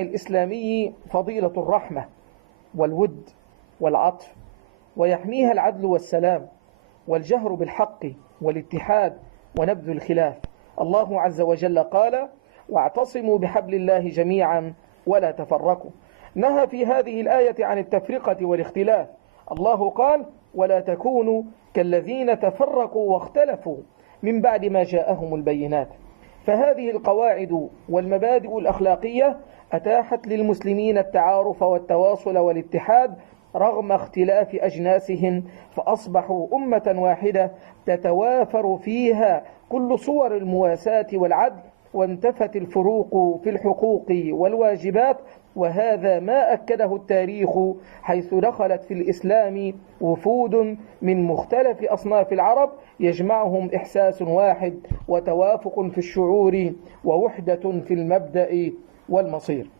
الإسلامي فضيلة الرحمة والود والعطف، ويحميها العدل والسلام والجهر بالحق والاتحاد ونبذ الخلاف. الله عز وجل قال: واعتصموا بحبل الله جميعا ولا تفرقوا. نهى في هذه الآية عن التفرقة والاختلاف. الله قال: ولا تكونوا كالذين تفرقوا واختلفوا من بعد ما جاءهم البينات. فهذه القواعد والمبادئ الأخلاقية أتاحت للمسلمين التعارف والتواصل والاتحاد رغم اختلاف أجناسهم، فأصبحوا أمة واحدة تتوافر فيها كل صور المواساة والعدل، وانتفت الفروق في الحقوق والواجبات. وهذا ما أكده التاريخ، حيث دخلت في الإسلام وفود من مختلف أصناف العرب يجمعهم إحساس واحد وتوافق في الشعور ووحدة في المبدأ والمصير.